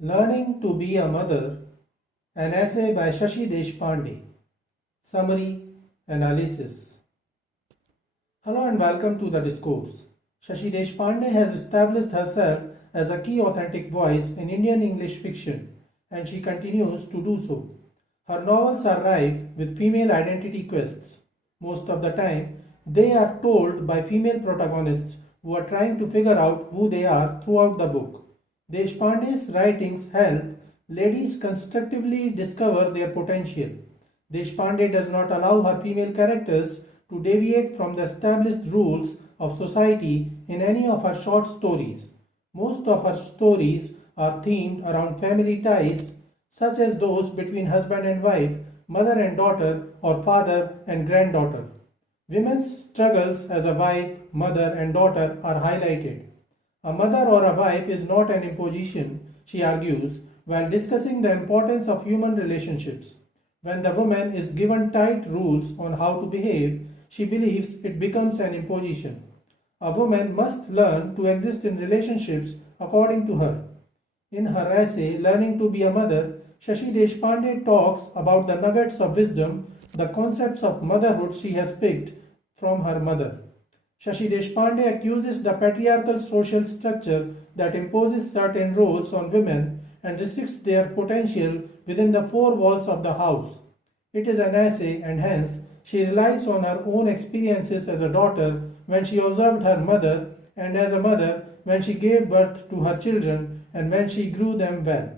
Learning to be a Mother, an essay by Shashi Deshpande. Summary Analysis. Hello and welcome to the discourse. Shashi Deshpande has established herself as a key authentic voice in Indian English fiction, and she continues to do so. Her novels are rife with female identity quests. Most of the time, they are told by female protagonists who are trying to figure out who they are throughout the book. Deshpande's writings help ladies constructively discover their potential. Deshpande does not allow her female characters to deviate from the established rules of society in any of her short stories. Most of her stories are themed around family ties, such as those between husband and wife, mother and daughter, or father and granddaughter. Women's struggles as a wife, mother, and daughter are highlighted. A mother or a wife is not an imposition, she argues, while discussing the importance of human relationships. When the woman is given tight rules on how to behave, she believes it becomes an imposition. A woman must learn to exist in relationships according to her. In her essay, Learning to be a Mother, Shashi Deshpande talks about the nuggets of wisdom, the concepts of motherhood she has picked from her mother. Shashi Deshpande accuses the patriarchal social structure that imposes certain roles on women and restricts their potential within the four walls of the house. It is an essay, and hence she relies on her own experiences as a daughter when she observed her mother, and as a mother when she gave birth to her children and when she grew them well.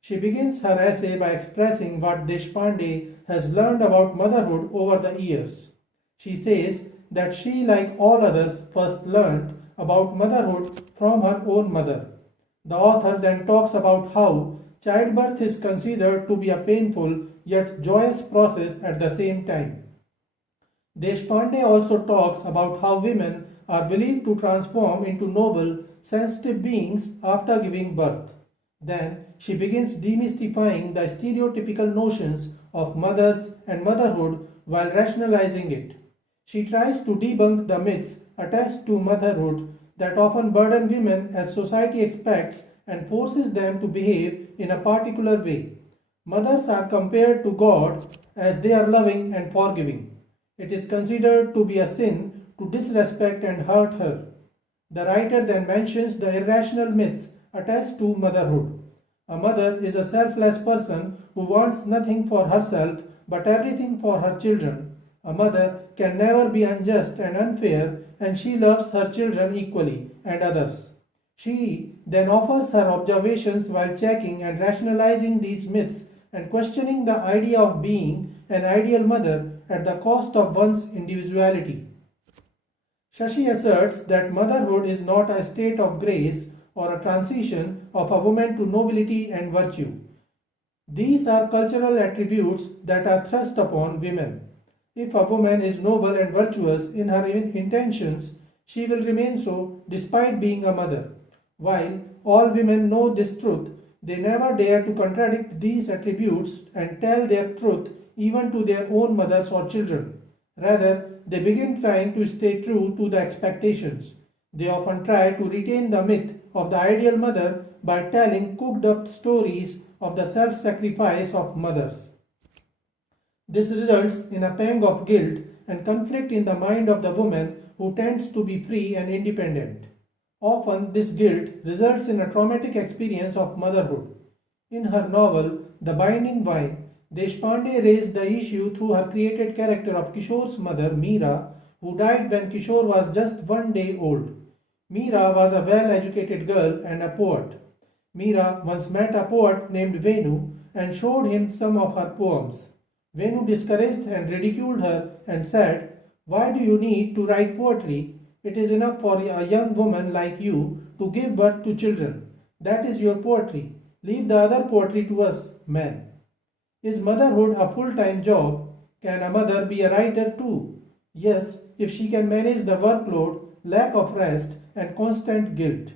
She begins her essay by expressing what Deshpande has learned about motherhood over the years. She says that she, like all others, first learned about motherhood from her own mother. The author then talks about how childbirth is considered to be a painful yet joyous process at the same time. Deshpande also talks about how women are believed to transform into noble, sensitive beings after giving birth. Then she begins demystifying the stereotypical notions of mothers and motherhood while rationalizing it. She tries to debunk the myths attached to motherhood that often burden women as society expects and forces them to behave in a particular way. Mothers are compared to God as they are loving and forgiving. It is considered to be a sin to disrespect and hurt her. The writer then mentions the irrational myths attached to motherhood. A mother is a selfless person who wants nothing for herself but everything for her children. A mother can never be unjust and unfair, and she loves her children equally and others. She then offers her observations while checking and rationalizing these myths and questioning the idea of being an ideal mother at the cost of one's individuality. Shashi asserts that motherhood is not a state of grace or a transition of a woman to nobility and virtue. These are cultural attributes that are thrust upon women. If a woman is noble and virtuous in her intentions, she will remain so despite being a mother. While all women know this truth, they never dare to contradict these attributes and tell their truth even to their own mothers or children. Rather, they begin trying to stay true to the expectations. They often try to retain the myth of the ideal mother by telling cooked up stories of the self sacrifice of mothers. This results in a pang of guilt and conflict in the mind of the woman who tends to be free and independent. Often, this guilt results in a traumatic experience of motherhood. In her novel, The Binding Vine, Deshpande raised the issue through her created character of Kishore's mother, Meera, who died when Kishore was just 1 day old. Meera was a well educated girl and a poet. Meera once met a poet named Venu and showed him some of her poems. Venu discouraged and ridiculed her and said, "Why do you need to write poetry? It is enough for a young woman like you to give birth to children. That is your poetry. Leave the other poetry to us, men." Is motherhood a full-time job? Can a mother be a writer too? Yes, if she can manage the workload, lack of rest, and constant guilt.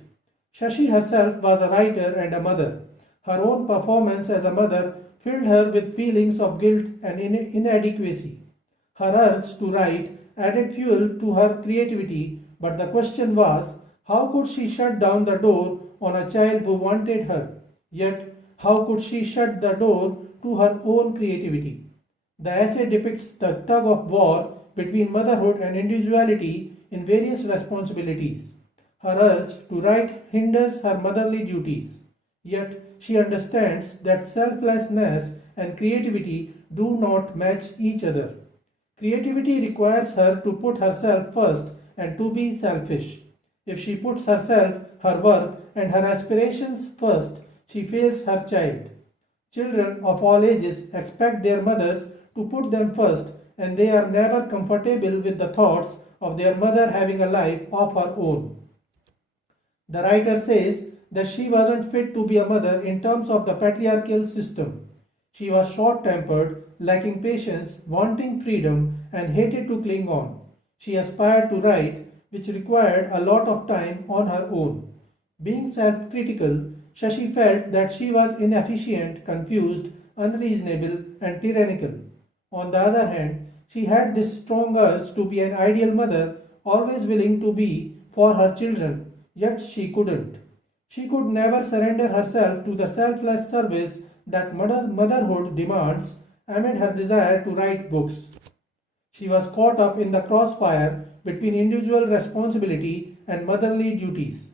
Shashi herself was a writer and a mother. Her own performance as a mother filled her with feelings of guilt and inadequacy. Her urge to write added fuel to her creativity, but the question was, how could she shut down the door on a child who wanted her? Yet, how could she shut the door to her own creativity? The essay depicts the tug of war between motherhood and individuality in various responsibilities. Her urge to write hinders her motherly duties, yet she understands that selflessness and creativity do not match each other. Creativity requires her to put herself first and to be selfish. If she puts herself, her work, and her aspirations first, she fails her child. Children of all ages expect their mothers to put them first, and they are never comfortable with the thoughts of their mother having a life of her own. The writer says that she wasn't fit to be a mother in terms of the patriarchal system. She was short tempered, lacking patience, wanting freedom, and hated to cling on. She aspired to write, which required a lot of time on her own. Being self critical, Shashi felt that she was inefficient, confused, unreasonable, and tyrannical. On the other hand, she had this strong urge to be an ideal mother, always willing to be for her children, yet she couldn't. She could never surrender herself to the selfless service that motherhood demands amid her desire to write books. She was caught up in the crossfire between individual responsibility and motherly duties.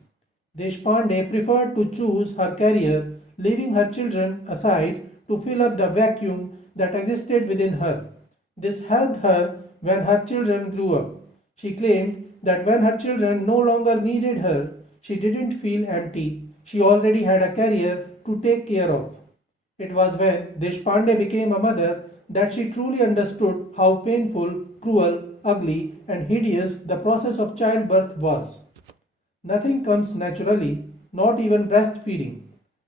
Deshpande preferred to choose her career, leaving her children aside to fill up the vacuum that existed within her. This helped her when her children grew up. She claimed that when her children no longer needed her, she didn't feel empty. She already had a career to take care of. It was when Deshpande became a mother that she truly understood how painful, cruel, ugly, and hideous the process of childbirth was. Nothing comes naturally, not even breastfeeding.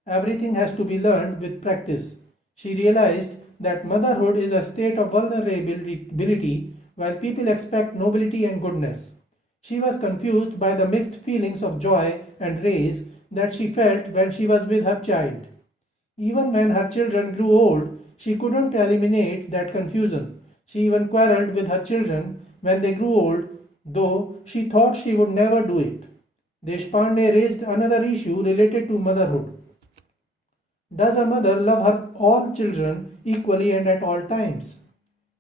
Everything has to be learned with practice. She realized that motherhood is a state of vulnerability while people expect nobility and goodness. She was confused by the mixed feelings of joy and rage that she felt when she was with her child. Even when her children grew old, she couldn't eliminate that confusion. She even quarreled with her children when they grew old, though she thought she would never do it. Deshpande raised another issue related to motherhood. Does a mother love her all children equally and at all times?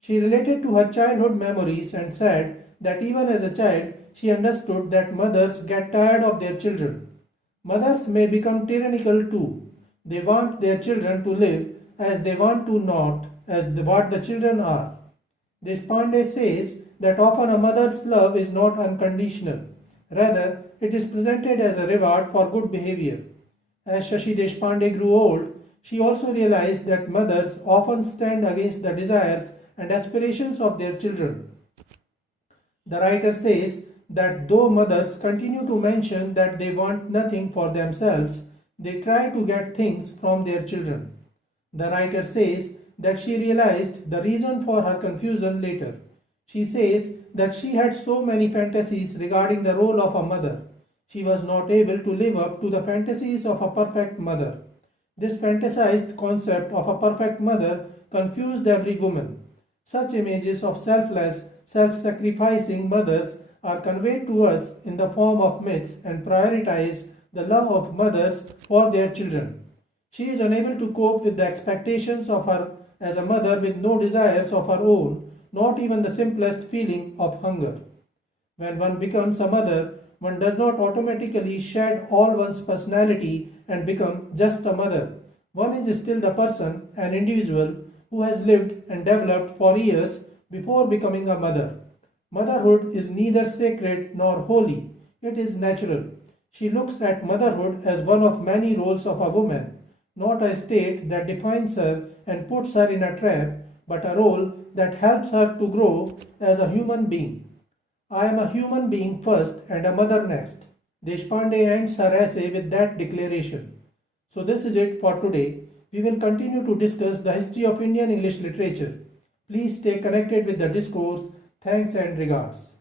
She related to her childhood memories and said that even as a child she understood that mothers get tired of their children. Mothers may become tyrannical too. They want their children to live as they want to, not as what the children are. Deshpande says that often a mother's love is not unconditional. Rather, it is presented as a reward for good behavior. As Shashi Deshpande grew old, she also realized that mothers often stand against the desires and aspirations of their children. The writer says that though mothers continue to mention that they want nothing for themselves, they try to get things from their children. The writer says that she realized the reason for her confusion later. She says that she had so many fantasies regarding the role of a mother. She was not able to live up to the fantasies of a perfect mother. This fantasized concept of a perfect mother confused every woman. Such images of selfless, self-sacrificing mothers are conveyed to us in the form of myths and prioritize the love of mothers for their children. She is unable to cope with the expectations of her as a mother with no desires of her own, not even the simplest feeling of hunger. When one becomes a mother, one does not automatically shed all one's personality and become just a mother. One is still the person, an individual, who has lived and developed for years before becoming a mother. Motherhood is neither sacred nor holy, it is natural. She looks at motherhood as one of many roles of a woman, not a state that defines her and puts her in a trap, but a role that helps her to grow as a human being. I am a human being first and a mother next. Deshpande ends her essay with that declaration. So this is it for today. We will continue to discuss the history of Indian English literature. Please stay connected with the discourse. Thanks and regards.